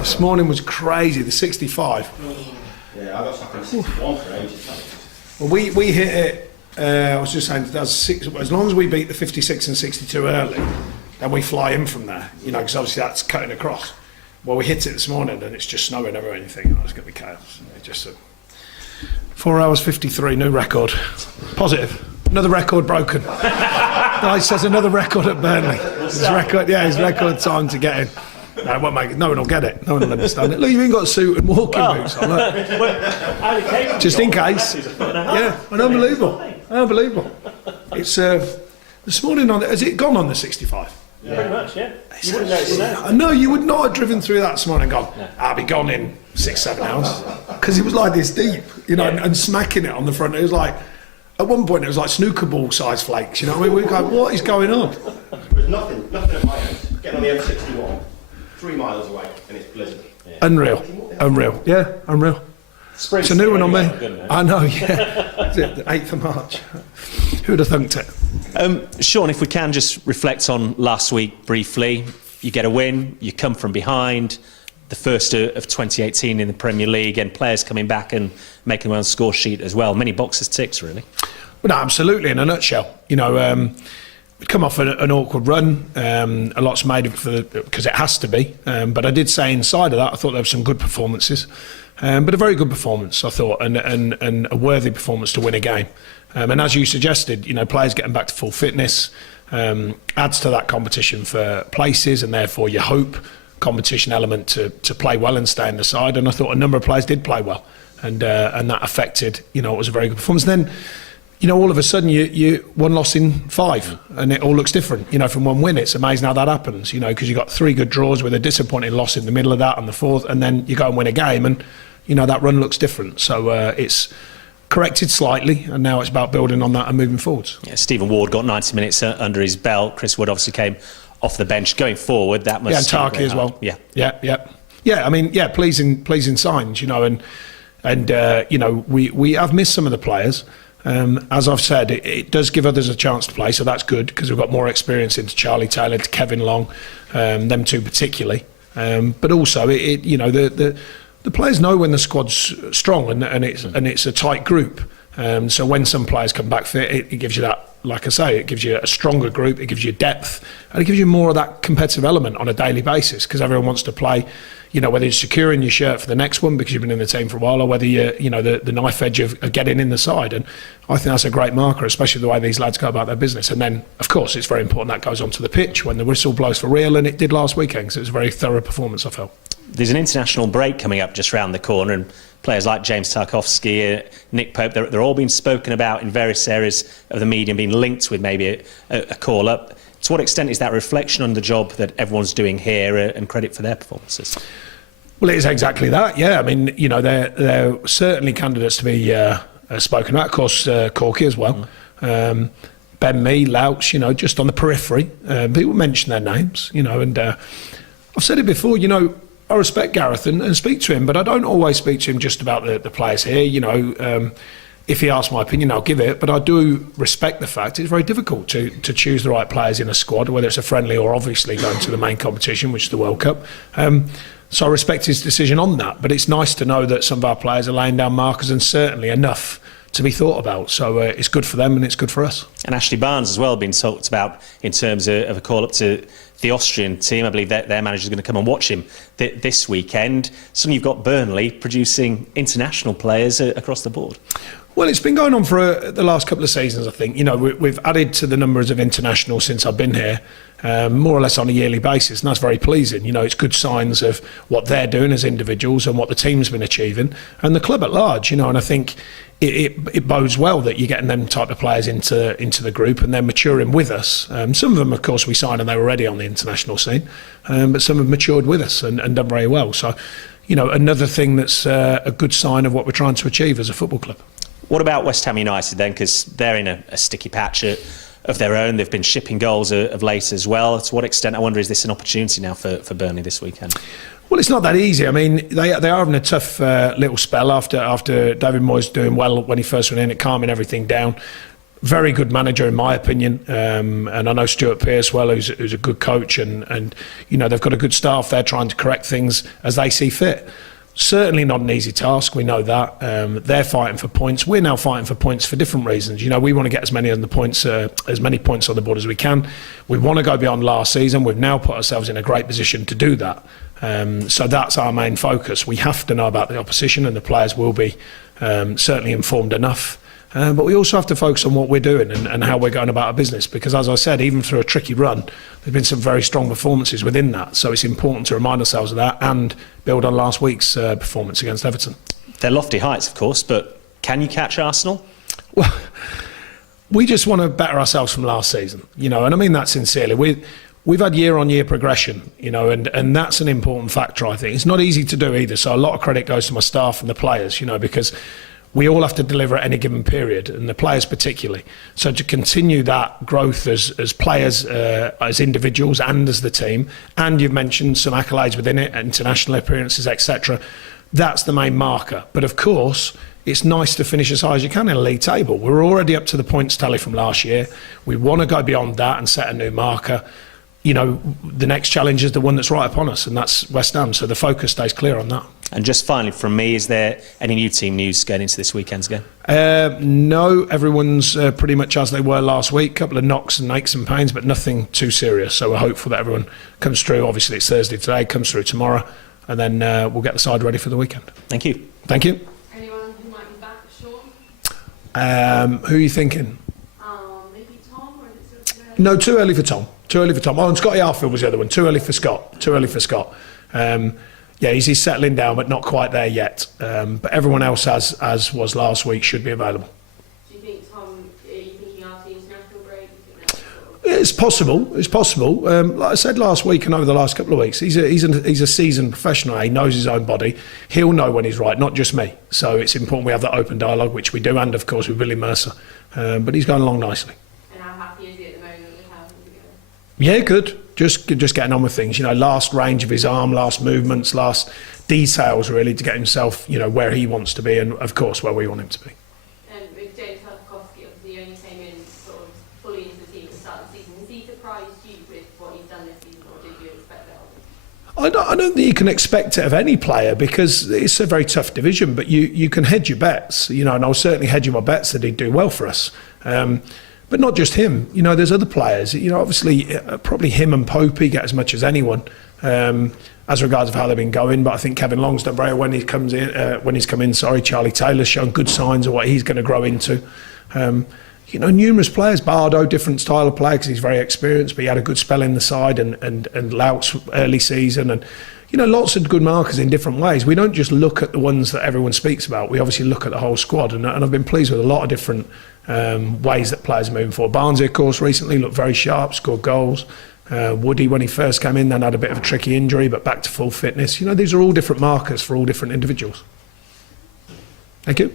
This morning was crazy, the 65. Yeah, I got stuck on 61 for ages. Well, we hit it, I was just saying, as long as we beat the 56 and 62 early, then we fly in from there, you know, because obviously that's cutting across. Well, we hit it this morning and it's just snowing everywhere and you think, oh, it's going to be chaos. It just 4 hours 53, new record. Positive. Another record broken. Dyche says another record at Burnley. His record time to get in. No, it won't make it. No one will get it. No one will understand it. Look, you've even got a suit and walking boots on. Look. Just in case. Yeah, unbelievable. Unbelievable. It's this morning has it gone on the 65? Yeah. Pretty much, yeah. You wouldn't notice that. No, you would not have driven through that this morning and gone, I'll be gone in 6-7 hours. Because it was like this deep, you know, and smacking it on the front. It was like, at one point it was like snooker ball size flakes, you know. We were going, what is going on? There's nothing at my house. Getting on the M61, 3 miles away, and it's blizzard. Yeah. Unreal. Yeah, unreal. Spring it's a new one on me. I know, yeah. The 8th of March. Who would have thunked it? Sean, if we can just reflect on last week briefly. You get a win, you come from behind, the first of 2018 in the Premier League, and players coming back and making their own score sheet as well. Many boxes ticked, really. Well, no, absolutely, in a nutshell. You know, we'd come off an awkward run. A lot's made of it because it has to be. But I did say inside of that, I thought there were some good performances. But a very good performance, I thought, and a worthy performance to win a game. And as you suggested, you know, players getting back to full fitness adds to that competition for places, and therefore you hope competition element to play well and stay in the side. And I thought a number of players did play well, and that affected. You know, it was a very good performance. And then, you know, all of a sudden you one loss in 5, and it all looks different. You know, from one win, it's amazing how that happens. You know, because you got 3 good draws with a disappointing loss in the middle of that on the 4th, and then you go and win a game, and you know that run looks different. So it's corrected slightly, and now it's about building on that and moving forwards. Yeah, Stephen Ward got 90 minutes under his belt. Chris Wood obviously came off the bench. Going forward, that must... Yeah, and Tarky as well. Yeah, I mean, yeah, pleasing signs, you know, and you know, we have missed some of the players. As I've said, it does give others a chance to play, so that's good, because we've got more experience into Charlie Taylor, to Kevin Long, them two particularly. But also, you know, the players know when the squad's strong and it's a tight group. So when some players come back fit, it gives you that, like I say, it gives you a stronger group, it gives you depth, and it gives you more of that competitive element on a daily basis, because everyone wants to play, you know, whether you're securing your shirt for the next one because you've been in the team for a while, or whether you're, you know, the knife edge of getting in the side. And I think that's a great marker, especially the way these lads go about their business. And then, of course, it's very important that goes onto the pitch when the whistle blows for real, and it did last weekend, so it was a very thorough performance, I felt. There's an international break coming up just round the corner, and players like James Tarkowski, Nick Pope, they're all being spoken about in various areas of the media, being linked with maybe a call-up. To what extent is that reflection on the job that everyone's doing here, and credit for their performances? Well, it is exactly that, yeah. I mean, you know, they're certainly candidates to be spoken about. Of course, Corky as well. Ben Mee, Louch, you know, just on the periphery. People mention their names, you know, and I've said it before, you know, I respect Gareth and speak to him, but I don't always speak to him just about the players here. You know, if he asks my opinion, I'll give it. But I do respect the fact it's very difficult to choose the right players in a squad, whether it's a friendly or obviously going to the main competition, which is the World Cup. So I respect his decision on that. But it's nice to know that some of our players are laying down markers, and certainly enough to be thought about. So it's good for them and it's good for us. And Ashley Barnes as well being talked about in terms of a call-up to the Austrian team. I believe that their manager's going to come and watch him this weekend. Suddenly you've got Burnley producing international players across the board. Well, it's been going on for the last couple of seasons, I think. You know, we've added to the numbers of internationals since I've been here, more or less on a yearly basis, and that's very pleasing. You know, it's good signs of what they're doing as individuals and what the team's been achieving, and the club at large, you know, and I think it bodes well that you're getting them type of players into the group, and they're maturing with us. Some of them, of course, we signed and they were already on the international scene, but some have matured with us and done very well. So, you know, another thing that's a good sign of what we're trying to achieve as a football club. What about West Ham United then? Because they're in a sticky patch of their own. They've been shipping goals of late as well. To what extent, I wonder, is this an opportunity now for Burnley this weekend? Well, it's not that easy. I mean, they are having a tough little spell after David Moyes doing well when he first went in at calming everything down. very good manager in my opinion, and I know Stuart Pearce well, who's a good coach, and you know they've got a good staff. They're trying to correct things as they see fit. Certainly not an easy task, we know that. They're fighting for points. We're now fighting for points for different reasons. You know, we want to get as many points on the board as we can. We want to go beyond last season. We've now put ourselves in a great position to do that. So that's our main focus. We have to know about the opposition, and the players will be certainly informed enough. But we also have to focus on what we're doing and how we're going about our business, because as I said, even through a tricky run, there've been some very strong performances within that. So it's important to remind ourselves of that and build on last week's performance against Everton. They're lofty heights, of course, but can you catch Arsenal? Well, we just want to better ourselves from last season, you know, and I mean that sincerely. We've had year-on-year progression, you know, and that's an important factor, I think. It's not easy to do either, so a lot of credit goes to my staff and the players, you know, because we all have to deliver at any given period, and the players particularly. So to continue that growth as players, as individuals and as the team, and you've mentioned some accolades within it, international appearances, etc., that's the main marker. But of course, it's nice to finish as high as you can in a league table. We're already up to the points tally from last year. We want to go beyond that and set a new marker. You know, the next challenge is the one that's right upon us, and that's West Ham. So the focus stays clear on that. And just finally from me, is there any new team news going into this weekend's game? No, everyone's pretty much as they were last week. A couple of knocks and aches and pains, but nothing too serious. So we're hopeful that everyone comes through. Obviously it's Thursday today, comes through tomorrow, and then we'll get the side ready for the weekend. Thank you. Thank you. Anyone who might be back, Sean? Who are you thinking? Maybe Tom, or is it still No, too early for Tom. Too early for Tom. Oh, and Scotty Arfield was the other one. Too early for Scott. Too early for Scott. Yeah, he's settling down, but not quite there yet. But everyone else, as was last week, should be available. Do you think, Tom, are you thinking after the international break? Do you think that's sort of... It's possible. It's possible. Like I said last week and over the last couple of weeks, he's a seasoned professional. He knows his own body. He'll know when he's right, not just me. So it's important we have that open dialogue, which we do, and of course with Billy Mercer. But he's going along nicely. And how happy is he at the moment with how things are going? Yeah, good. Just getting on with things. You know, last range of his arm, last movements, last details really to get himself, you know, where he wants to be, and of course where we want him to be. And with James Tarkowski, obviously he only came in sort of fully into the team at the start of the season. Has he surprised you with what he's done this season, or did you expect that? I don't think you can expect it of any player, because it's a very tough division, but you can hedge your bets, you know, and I was certainly hedging my bets that he'd do well for us. But not just him, you know, there's other players, you know, obviously probably him and Popey get as much as anyone as regards of how they've been going, but I think Kevin Long's done very well when he's come in. Charlie Taylor's shown good signs of what he's going to grow into. You know, numerous players, Bardo, different style of player because he's very experienced, but he had a good spell in the side, and Louts early season, and you know, lots of good markers in different ways. We don't just look at the ones that everyone speaks about. We obviously look at the whole squad, and I've been pleased with a lot of different ways that players are moving forward. Barnsley, of course, recently looked very sharp, scored goals. Woody, when he first came in, then had a bit of a tricky injury, but back to full fitness. You know, these are all different markers for all different individuals. Thank you.